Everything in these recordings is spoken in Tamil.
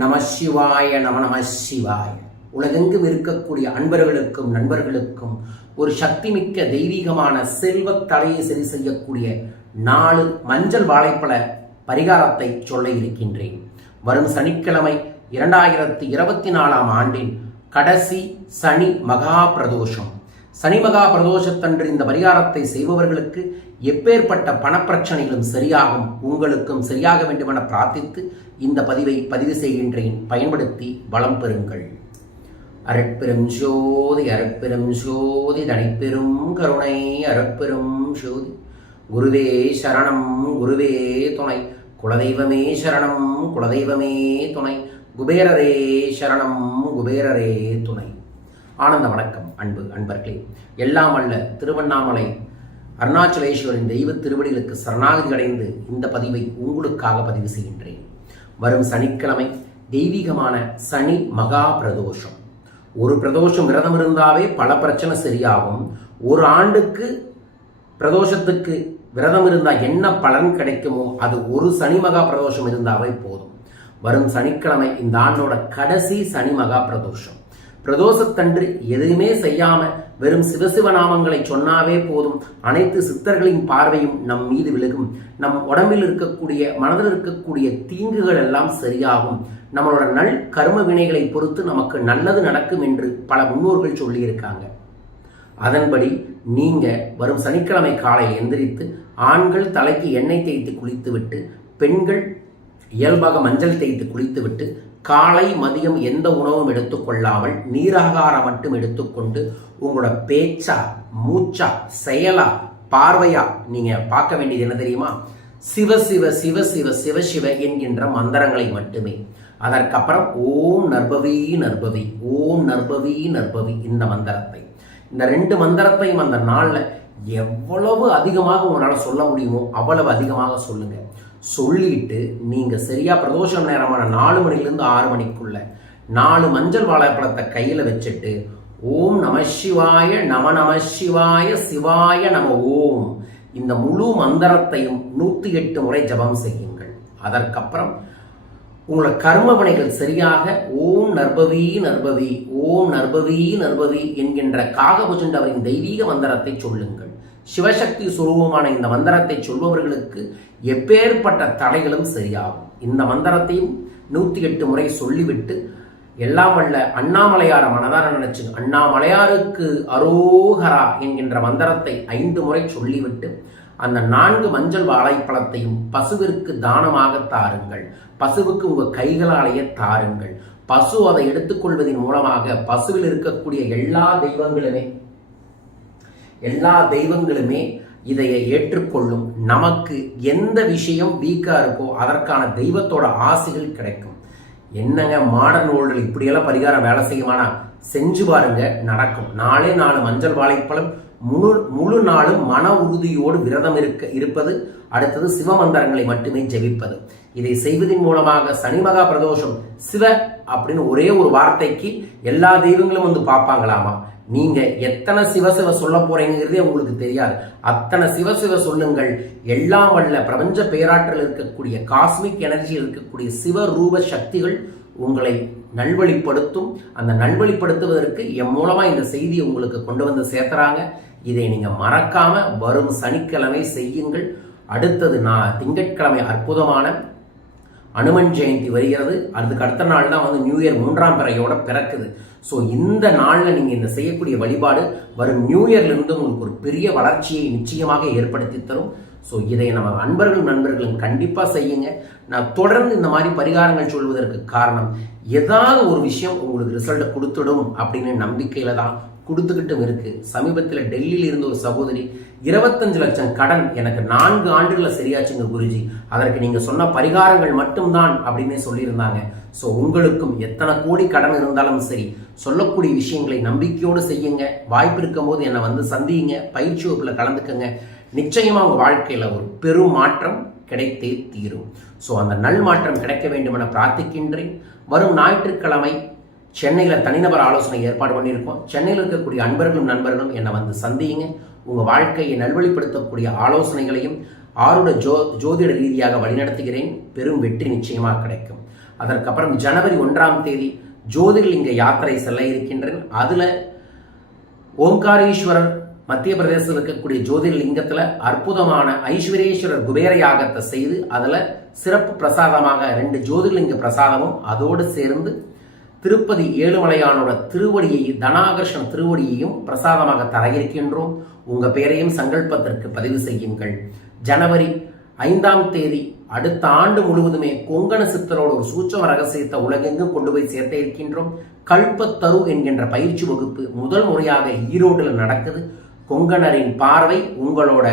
நம சிவாய நம நம சிவாய. உலகெங்கும் இருக்கக்கூடிய அன்பர்களுக்கும் நண்பர்களுக்கும் ஒரு சக்திமிக்க தெய்வீகமான செல்வ தடையை சரி செய்யக்கூடிய நாலு மஞ்சள் வாழைப்பழ பரிகாரத்தை சொல்ல இருக்கின்றேன். வரும் சனிக்கிழமை இரண்டாயிரத்தி இருபத்தி நாலாம் ஆண்டின் கடைசி சனி மகா பிரதோஷம். சனி மகா பிரதோஷத்தன்று இந்த பரிகாரத்தை செய்பவர்களுக்கு எப்பேற்பட்ட பணப்பிரச்சனைகளும் சரியாகும் உங்களுக்கும் சரியாக வேண்டுமென பிரார்த்தித்து இந்த பதிவை பதிவு செய்கின்றேன். பயன்படுத்தி வளம் பெறுங்கள். அருட்பெரும் ஜோதி அருட்பெரும் ஜோதி தனிப்பெரும் கருணை அருட்பெரும் ஜோதி. குருவே சரணம் குருவே துணை. குலதெய்வமே சரணம் குலதெய்வமே துணை. குபேரரே சரணம் குபேரரே துணை. ஆனந்த வணக்கம். அன்பு அன்பர்களே. எல்லாம் அல்ல திருவண்ணாமலை அருணாச்சலேஸ்வரின் தெய்வ திருவடிகளுக்கு சரணாகதி அடைந்து இந்த பதிவை உங்களுக்காக பதிவு செய்கின்றேன். வரும் சனிக்கிழமை தெய்வீகமான சனி மகா பிரதோஷம். ஒரு பிரதோஷம் விரதம் இருந்தாவே பல பிரச்சனை சரியாகும். ஒரு ஆண்டுக்கு பிரதோஷத்துக்கு விரதம் இருந்தால் என்ன பலன் கிடைக்குமோ அது ஒரு சனி மகா பிரதோஷம் இருந்தாவே போதும். வரும் சனிக்கிழமை இந்த ஆண்டோட கடைசி சனி மகா பிரதோஷம். பிரதோஷத்தன்று எதுவுமே செய்யாம வெறும் சிவசிவநாமங்களை சொன்னாவே போதும். அனைத்து சித்தர்களின் பார்வையும் நம் மீது விலகும். நம் உடம்பில் இருக்கக்கூடிய மனதில் இருக்கக்கூடிய தீங்குகள் எல்லாம் சரியாகும். நம்மளோட நல் கர்ம வினைகளை பொறுத்து நமக்கு நல்லது நடக்கும் என்று பல முன்னோர்கள் சொல்லியிருக்காங்க. அதன்படி நீங்க வரும் சனிக்கிழமை காலை எந்திரித்து ஆண்கள் தலைக்கு எண்ணெய் தேய்த்து குளித்துவிட்டு பெண்கள் இயல்பாக மஞ்சள் தேய்த்து குளித்துவிட்டு காலை மதியம் எந்த உணவும் எடுத்துக்கொள்ளாமல் நீராகாரம் மட்டும் எடுத்துக்கொண்டு உங்களோட பேச்சா மூச்சா செயலா பார்வையா நீங்கள் பார்க்க வேண்டியது என்ன தெரியுமா? சிவ சிவ சிவ சிவ சிவ சிவ என்கின்ற மந்திரங்களை மட்டுமே. அதற்கப்புறம் ஓம் நர்பவி நர்பவி ஓம் நர்பவி நர்பவி இந்த மந்திரத்தை. இந்த ரெண்டு மந்திரத்தையும் அந்த நாளில் எவ்வளவு அதிகமாக உங்களால் சொல்ல முடியுமோ அவ்வளவு அதிகமாக சொல்லுங்கள் சொல்லிட்டு நீங்கள் சரியாக பிரதோஷம் நேரமான நாலு மணிலேருந்து ஆறு மணிக்குள்ள நாலு மஞ்சள் வாழைப்பழத்தை கையில் வச்சுட்டு ஓம் நம சிவாய நம நம சிவாய சிவாய நம ஓம். இந்த முழு மந்திரத்தையும் நூற்றி எட்டு முறை ஜபம் செய்யுங்கள். அதற்கப்புறம் உங்களோட கர்ம வினைகள் சரியாக ஓம் நர்பவி நர்பவி ஓம் நர்பவி நர்பவி என்கின்ற காகபுஜண்டவரின் தெய்வீக மந்திரத்தை சொல்லுங்கள். சிவசக்தி சுரூபமான இந்த மந்திரத்தை சொல்பவர்களுக்கு எப்பேற்பட்ட தடைகளும் சரியாகும். இந்த மந்திரத்தையும் நூற்றி எட்டு முறை சொல்லிவிட்டு எல்லாம் வல்ல அண்ணாமலையார மனதார நினைச்சு அண்ணாமலையாருக்கு அரோகரா என்கின்ற மந்திரத்தை ஐந்து முறை சொல்லிவிட்டு அந்த நான்கு மஞ்சள் வாழைப்பழத்தையும் பசுவிற்கு தானமாக தாருங்கள். பசுவுக்கு உங்கள் கைகளாலேயே தாருங்கள். பசு அதை எடுத்துக்கொள்வதன் மூலமாக பசுவில் இருக்கக்கூடிய எல்லா தெய்வங்களுமே எல்லா தெய்வங்களுமே இதையை ஏற்றுக்கொள்ளும் நமக்கு எந்த விஷயம் வீக்காக இருக்கோ அதற்கான தெய்வத்தோட ஆசைகள் கிடைக்கும். என்னங்க மாடர்ன் ஓல்டில் இப்படியெல்லாம் பரிகாரம் வேலை செய்யுமானா? செஞ்சு பாருங்க நடக்கும். நாளே நாலு மஞ்சள் வாழைப்பழம் முழு முழு நாளும் மன உறுதியோடு விரதம் இருக்க இருப்பது அடுத்தது சிவமந்திரங்களை மட்டுமே ஜெபிப்பது. இதை செய்வதன் மூலமாக சனி மகா பிரதோஷம் சிவ அப்படின்னு ஒரே ஒரு வார்த்தைக்கு எல்லா தெய்வங்களும் வந்து பார்ப்பாங்களாமா? நீங்க எத்தனை சிவசிவ சொல்ல போறீங்கிறதே உங்களுக்கு தெரியாது. அத்தனை சிவசிவ சொல்லுங்கள் எல்லாம் வல்ல பிரபஞ்ச பேராற்றல் இருக்கக்கூடிய காஸ்மிக் எனர்ஜியில் இருக்கக்கூடிய சிவ ரூப சக்திகள் உங்களை நல்வழிப்படுத்தும். அந்த நல்வழிப்படுத்துவதற்கு என் மூலமா இந்த செய்தியை உங்களுக்கு கொண்டு வந்து சேர்த்துறாங்க. இதை நீங்க மறக்காம வரும் சனிக்கிழமை செய்யுங்கள். அடுத்தது நான் திங்கட்கிழமை அற்புதமான அனுமன் ஜெயந்தி வருகிறது. அதுக்கு அடுத்த நாள் தான் வந்து நியூ இயர் மூன்றாம் பிறையோட பிறக்குது. ஸோ இந்த நாளில் நீங்கள் இந்த செய்யக்கூடிய வழிபாடு வரும் நியூ இயர்லேருந்து உங்களுக்கு ஒரு பெரிய வளர்ச்சியை நிச்சயமாக ஏற்படுத்தி தரும். ஸோ இதை நம்ம அன்பர்கள் நண்பர்களும் கண்டிப்பாக செய்யுங்க. நான் தொடர்ந்து இந்த மாதிரி பரிகாரங்கள் சொல்வதற்கு காரணம் ஏதாவது ஒரு விஷயம் உங்களுக்கு ரிசல்ட்டை கொடுத்துடும் அப்படின்னு நம்பிக்கையில் தான் கொடுத்துக்கிட்டும் இருக்கு. சமீபத்தில் டெல்லியில் இருந்த ஒரு சகோதரி இருபத்தஞ்சு லட்சம் கடன் எனக்கு நான்கு ஆண்டுகளில் சரியாச்சுங்க குருஜி. அதற்கு நீங்க சொன்ன பரிகாரங்கள் மட்டும்தான் அப்படின்னு சொல்லியிருந்தாங்க. ஸோ உங்களுக்கும் எத்தனை கோடி கடன் இருந்தாலும் சரி சொல்லக்கூடிய விஷயங்களை நம்பிக்கையோடு செய்யுங்க. வாய்ப்பு இருக்கும் போது என்னை வந்து சந்தியுங்க. பயிற்சி வகுப்பில் கலந்துக்கங்க. நிச்சயமா உங்க வாழ்க்கையில ஒரு பெரும் மாற்றம் கிடைத்தே தீரும். ஸோ அந்த நல் மாற்றம் கிடைக்க வேண்டும் என பிரார்த்திக்கின்றேன். வரும் ஞாயிற்றுக்கிழமை சென்னையில் தனிநபர் ஆலோசனை ஏற்பாடு பண்ணியிருக்கோம். சென்னையில் இருக்கக்கூடிய அன்பர்களும் நண்பர்களும் என்னை வந்து சந்தியுங்க. உங்கள் வாழ்க்கையை நல்வழிப்படுத்தக்கூடிய ஆலோசனைகளையும் ஆறுட ஜோ ஜோதிட ரீதியாக வழிநடத்துகிறேன். பெரும் வெற்றி நிச்சயமாக கிடைக்கும். அதற்கப்புறம் ஜனவரி ஒன்றாம் தேதி ஜோதிர்லிங்க யாத்திரை செல்ல இருக்கின்றேன். அதில் ஓம்காரீஸ்வரர் மத்திய பிரதேசத்தில் இருக்கக்கூடிய ஜோதிர்லிங்கத்தில் அற்புதமான ஐஸ்வரேஸ்வரர் குபேர யாகத்தை செய்து அதில் சிறப்பு பிரசாதமாக ரெண்டு ஜோதிர்லிங்க பிரசாதமும் அதோடு சேர்ந்து திருப்பதி ஏழுமலையானோட திருவடியை தனாகர்ஷண திருவடியையும் பிரசாதமாக தர இருக்கின்றோம் உங்கள் பெயரையும் சங்கல்பத்திற்கு பதிவு செய்யுங்கள். ஜனவரி ஐந்தாம் தேதி அடுத்த ஆண்டு முழுவதுமே கொங்கண சித்தரோட ஒரு சூட்சம ரகசியத்தை உலகெங்கும் கொண்டு போய் சேர்த்த இருக்கின்றோம். கல்பத்தரு என்கின்ற பயிற்சி வகுப்பு முதல் முறையாக ஈரோட்டில் நடக்குது. கொங்கணரின் பார்வை உங்களோட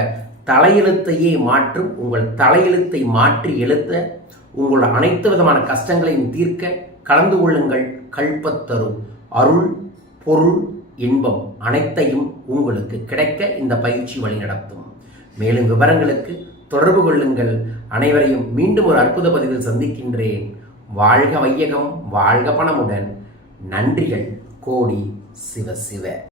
தலையெழுத்தையே மாற்றும். உங்கள் தலையெழுத்தை மாற்றி எழுத்த. உங்களோட அனைத்து விதமான கஷ்டங்களையும் தீர்க்க. கலந்து கொள்ளுங்கள் கல்பத்தரும். அருள் பொருள் இன்பம் அனைத்தையும் உங்களுக்கு கிடைக்க இந்த பயிற்சி வழி நடத்தும் மேலும் விவரங்களுக்கு தொடர்பு கொள்ளுங்கள். அனைவரையும் மீண்டும் ஒரு அற்புத பதிவில் சந்திக்கின்றேன். வாழ்க வையகம் வாழ்க பணமுடன். நன்றிகள். கோடி சிவ சிவ.